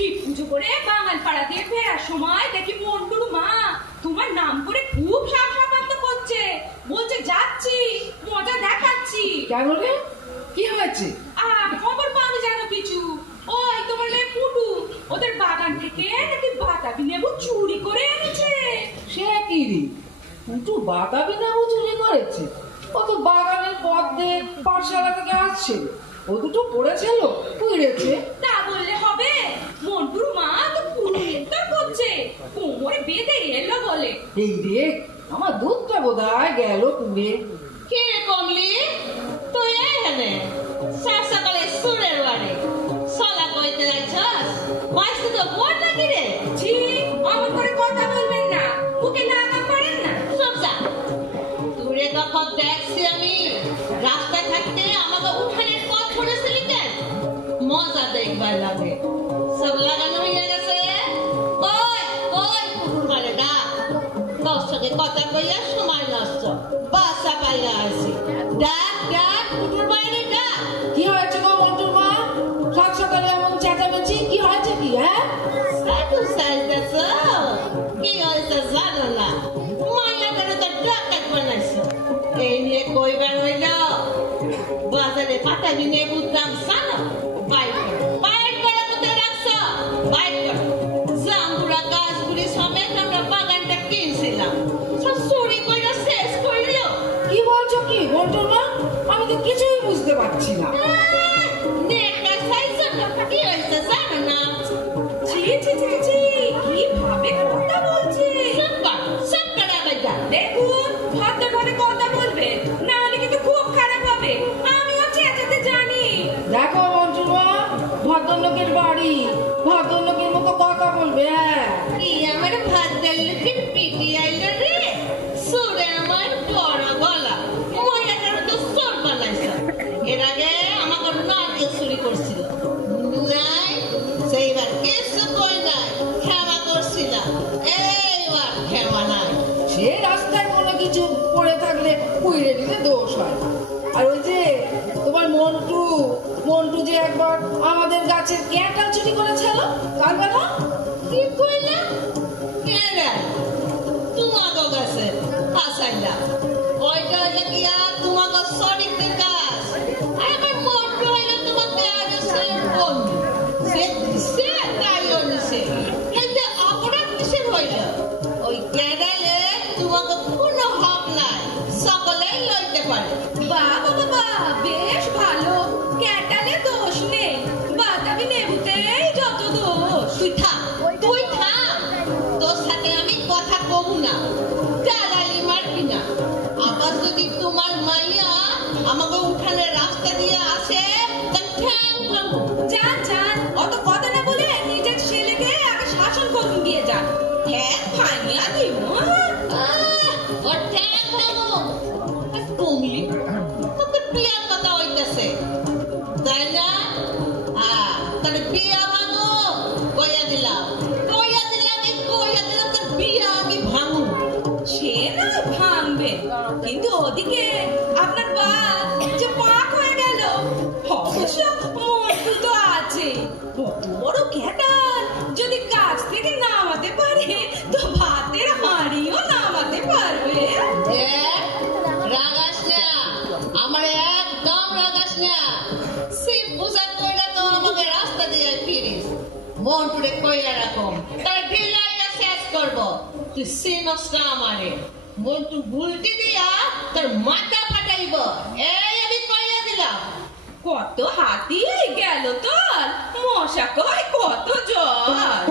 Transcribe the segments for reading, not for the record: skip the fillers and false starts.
শিব পুজো করে বাঙাল পাড়া দিয়ে ফেরার সময় দেখি মন্টুর মা তোমার নাম করে খুব শাসাপান্ত করছে, বলছে যাচ্ছি মজা দেখাচ্ছি। কেন রে, কি হয়েছে? খবর পাবো জানো কিছু, ওই তোমার মেয়ে পুটু ওদের বাগান থেকে নাকি বাতাবি লেবু চুরি করে এনেছে। সে কি রে, পুটু বাতাবি লেবু চুরি করেছে? ও তো বাগানের পথ দিয়ে পাঠশালা থেকে আসছে, ও দুটো পড়েছিল পুড়েছে। তা বললে হবে? মন্টুর মা তো পুরো করছে, কোমরে বেঁধে এলো বলে। এই রে, আমার দুধটা বোধহয় গেল পুড়ে। কে কমলি তুই এখানে সাত সকালে সুরের বাড়ি সলা কইতে যাচ্ছস? মাইস্তে তো বোর নাকি রে? ছি, আমার করে কথা বলবেন না, মুখে লাগা পারেন না। সবসা তুরে কখন দেখছি আমি রাস্তায় থাকতে আমাকে উঠানের পথ ধরেছিলি কেন? মজা দেখবার লাগে, সব লাগানো হয়ে গেছে। ওই ওই পুকুর মারে না, তোর সঙ্গে কথা কইয়া সময় নষ্ট, বাসা পাইয়া আসি। ডাক ডাক পুকুর বাইরে ডাক। কি হয়েছে গো মন্টুর মা? সাত সকালে এমন চেঁচামেচি, কি হয়েছে কি? হ্যাঁ, সাধু সাজতেছ, কি হয়েছে জানো না? মায়াটারে তো ডাকাত বানাইছো, এই নিয়ে কইবার হইল বাজারে পাতাবি লেবুর দাম জানো? বাইর করা কোথায় রাখছো? বাইর করো। জাম্বুরা গাছগুলি সমেত আমরা বাগানটা কিনছিলাম, সব চুরি কইরা শেষ করিল। কি বলছো কি মন্টুর মা? আমি তো কিছুই বুঝতে পারছি না। নেকড়া সাইজটা কি হয়েছে জানো না? ছি ছি ছি ছি, কি ভাবে কথা বলছে। সব করা বাইটা দেখুন, ভদ্রভাবে কথা বলবেন, না হলে কিন্তু খুব খারাপ হবে। আমিও চেঁচাতে জানি। দেখো মন্টুর মা, ভদ্রলোকের বাড়ি, ভদ্রলোকের মতো কথা বলবে। হ্যাঁ, কি আমার ভাত ডাল লুকির পিটি আইল রে, সুরে আমার বড় গলা, ময়াটার তো সর বানাইছ। এর আগে আমাকে নারকেল চুরি করছিল, নাই সেইবার কিছু কই নাই, ক্ষমা করছিল। এইবার ক্ষমা নাই। সে রাস্তায় কোনো কিছু পড়ে থাকলে পুড়ে দিতে দোষ হয়। আর ওই যে তোমার মন্টু, মন্টু যে একবার আমাদের গাছের ক্যাটাল চুরি করেছিল কাল বেলা। কি কইলে? কেডা? তোমাকে গেছে হাসাইলা, ওইটা হইলে গিয়া তোমাকে সরিতে কাজ। আমার মন্টু হইলে তোমাকে আগে সে বন্ধু, সে দিছে তাই নিছে, কিন্তু অপরাধ কিসের হইল? ওই কেডালে তোমাকে কোনো হক নাই, সকলেই লইতে পারে। বাবা বাবা, বেশ ভালো, ক্যাটালে দোষ নেই, বাতাবি লেবুতেই যত দোষ। তুই থাক, তুই থাক, তোর সাথে আমি কথা কব না, দালালি মারবি না। আবার যদি তোমার মাইয়া আমাকে উঠানে রাস্তা দিয়ে আসে, তা ঠ্যাং ভাঙবো। যান যান, অত কথা না বলে নিজের ছেলেকে আগে শাসন করুন গিয়ে যান। হ্যাঁ, ভাঙিয়া দিব। ওর ঠ্যাং ভাঙবো। কমলি তোকে বিয়ার কথা হইতেছে তাই না? তাহলে বিয়া ভাঙো, কইয়া দিলাম তোর বিয়া আমি ভাঙু। সে না ভাঙবে, কিন্তু ওদিকে আপনার বাপ যে পাক হয়ে গেল। অবশ্য মন্টু তো আছে, কত বড় ক্যাটাল, যদি গাছ থেকে নামাতে পারে তো ভাতের হাঁড়িও নামাতে পারবে। রাগাস না, আমার একদম রাগাস না। শিব পূজা কইরা তো আমাকে রাস্তা দিয়ে ফিরিস, মন্টুরে কইয়া রাখম, তার ঢিলাইয়া শেষ করব। তুই সিনস না আমারে, মন্টু ভুলটি দিয়া তোর মাথা ফাটাইব, এই আমি কইয়া দিলাম। কত হাতি গেল তোর, মশা কয় কত জল।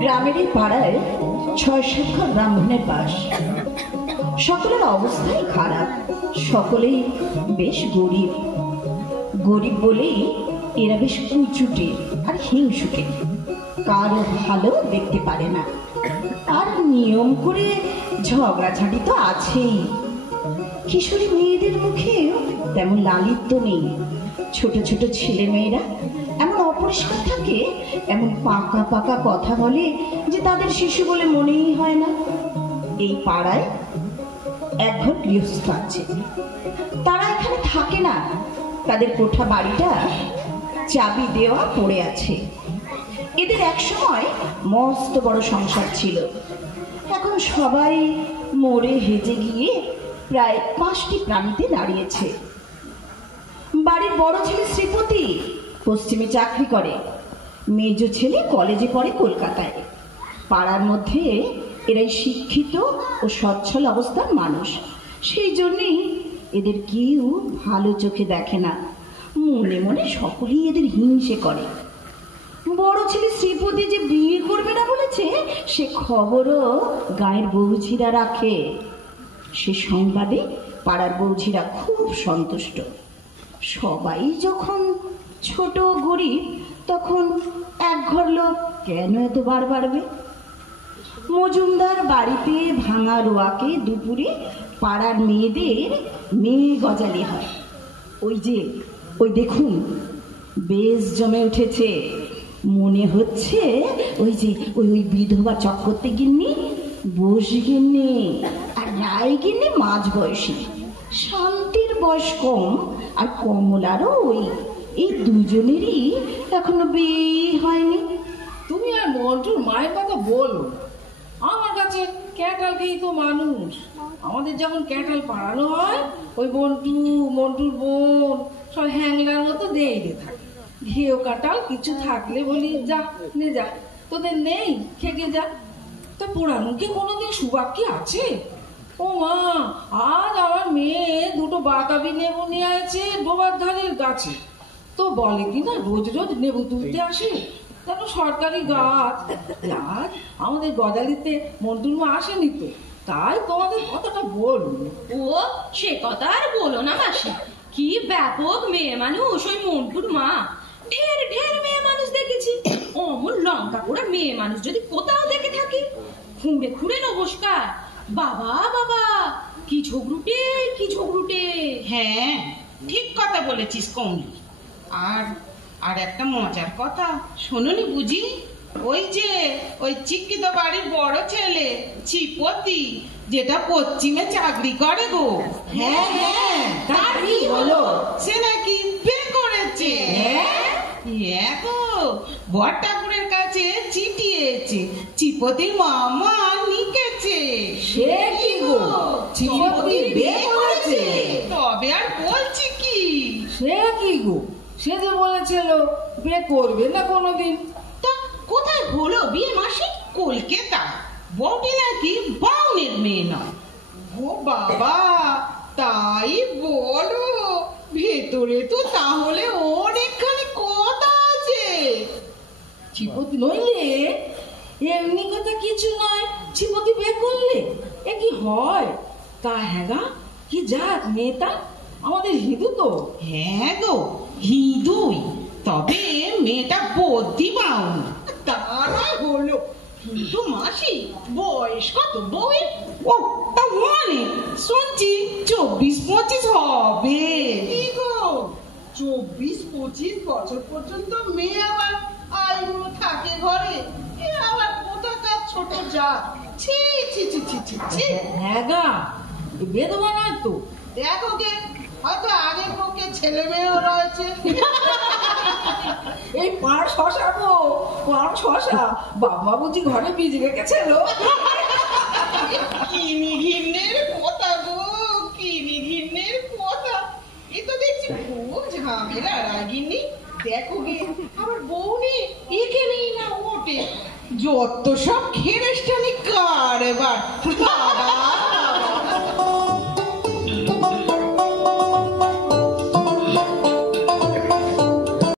গ্রামের এই পাড়ায় ৬-৭ ঘর ব্রাহ্মণের বাস। সকলের অবস্থাই খারাপ, সকলেই বেশ গরিব। গরিব বলেই এরা বেশ কুচুটে আর হিংসুকে, কারো ভালো দেখতে পারে না। আর নিয়ম করে ঝগড়াঝাটি তো আছেই। কিশোরী মেয়েদের মুখে তেমন লালিত্য নেই। ছোট ছোট ছেলে মেয়েরা এমন অপরিষ্কার থাকে এমন পাকা পাকা কথা বলে যে তাদের শিশু বলে মনেই হয় না। এই পাড়ায় একঘর গৃহস্থ আছে, তারা এখানে থাকে না। তাদের কোঠা বাড়িটা চাবি দেওয়া পড়ে আছে। এদের এক সময় মস্ত বড় সংসার ছিল, এখন সবাই মরে হেজে গিয়ে প্রায় 5টি প্রাণীতে দাঁড়িয়েছে। বাড়ির বড় ছেলে শ্রীপতি পশ্চিমে চাকরি করে, মেজ ছেলে কলেজে পড়ে কলকাতায়। পাড়ার মধ্যে এরাই শিক্ষিত ও সচ্ছল অবস্থার মানুষ, সেই জন্যেই এদের কেউ ভালো চোখে দেখে না। মনে মনে সকলেই এদের হিংসে করে। বড় ছেলে শ্রীপতি যে বিয়ে করবে না বলেছে, সে খবরও গায়ের বৌঝিরা রাখে। সে সংবাদে পাড়ার বৌঝিরা খুব সন্তুষ্ট। সবাই যখন ছোট গরিব, তখন একঘর লোক কেন এত বার বাড়বে? মজুমদার বাড়িতে ভাঙা রোয়াকে দুপুরে পাড়ার মেয়েদের মেয়ে গজালি হয়। ওই দেখুন, বেশ জমে উঠেছে। মনে হচ্ছে ওই বিধবা চক্রবর্তী গিন্নি, বোস গিন্নি আর রায় গিন্নি মাঝ বয়সী, শান্তির বয়স কম, আর কমলারও এই দুজনেরই এখনো বিয়ে হয়নি। তুমি আর মন্টুর মায়ের কথা বলো। আমার কাছে ক্যাটালকেই তো মানুষ। আমাদের যখন ক্যাটাল পাড়ানো হয়, ওই মন্টুর বোন সব হ্যাংলার মতো দিয়ে থাকে। ঘেও কাটাল কিছু থাকলে বলি, যা নে যা, তোদের নেই, খেগে যা। তা পোড়ানো কি কোনোদিন সুবাক্যি আছে? ও মা, আজ আমার মেয়ে 2টো বাতাবি নেবু নিয়ে আছে ডোবার ধারের গাছে। তো বলে কিনা রোজ রোজ নেবু তুলতে আসে, যেন সরকারি গাছ। আজ আমাদের গজালিতে মন্টুর মা আসেনি তো, তাই তোমাদের কথাটা বলুন। ও সে কথা আর বলো না মাসি, কি ব্যাপক মেয়ে মানুষ ওই মন্টুর মা। ঢের ঢের মেয়ে মানুষ দেখেছি। অমন লঙ্কা পোড়া মেয়ে মানুষ যদি কোথাও দেখে থাকি, খুঁড়ে খুঁড়ে নমস্কার। বাবা বাবা, কি ঝগড়ুটে। হ্যাঁ, ঠিক কথা বলেছিস কমলি। আর একটা মজার কথা শোনোনি বুঝি? ওই চিকিত বাড়ির বড় ছেলে চিপতি, যেটা পশ্চিমে চাকরি করে গো। হ্যাঁ হ্যাঁ, তার কি হলো? সে নাকি বিয়ে করেছে। হ্যাঁ গো, বর ঠাকুরের কাছে চিঠি এসেছে, চিপতির মামা লিখেছে। সে কি গো, চিপতি বিয়ে করেছে? তবে আর বলছি কি? সে কি গো, সে যে বলেছিল বিয়ে করবে না কোনোদিন। তা কোথায় হলো বিয়ে মাসি? কলকাতা। বউটি নাকি বাউনের মেয়ে নয়। ও বাবা, তাই বলো? ভেতরে তো তাহলে অনেকখানি কথা আছে। চিপতি নইলে এমনি কথা কিছু নয়। চিপতি বিয়ে করলে এ কি হয়? তা হ্যাঁ গা, কি জাত মেয়েটা? আমাদের হিন্দু তো। হ্যাঁ গো, হিঁদুই, তবে মেয়েটা বদ্যি বাউন। তারা হলো কিন্তু মাসি বয়স কত বউয়ের? ও তা মনে শুনছি 24-25 হবে। কি গো, 24-25 বছর পর্যন্ত মেয়ে আবার আইবুড়ো থাকে ঘরে? এ আবার কোথাকার ছোট জাত। ছি ছি ছি ছি ছি ছি। হ্যাঁ গা, বেদবা নয় তো। দেখো গে, হয়তো আগের পক্ষে ছেলে মেয়েও রয়েছে। এই পাড় শশা গো, পাড় শশা বাবা বুঝি ঘরে বীজ রেখেছিল। কিনি ঘিন্নের কথা গো, কিনি ঘিন্নের কথা। এ তো দেখছি খুব ঝামেলা রাগিনি। দেখো গে, আমার বউ নেই, এখানেই না ওঠে। যত সব খেরেস্টানি কারবার। দাদা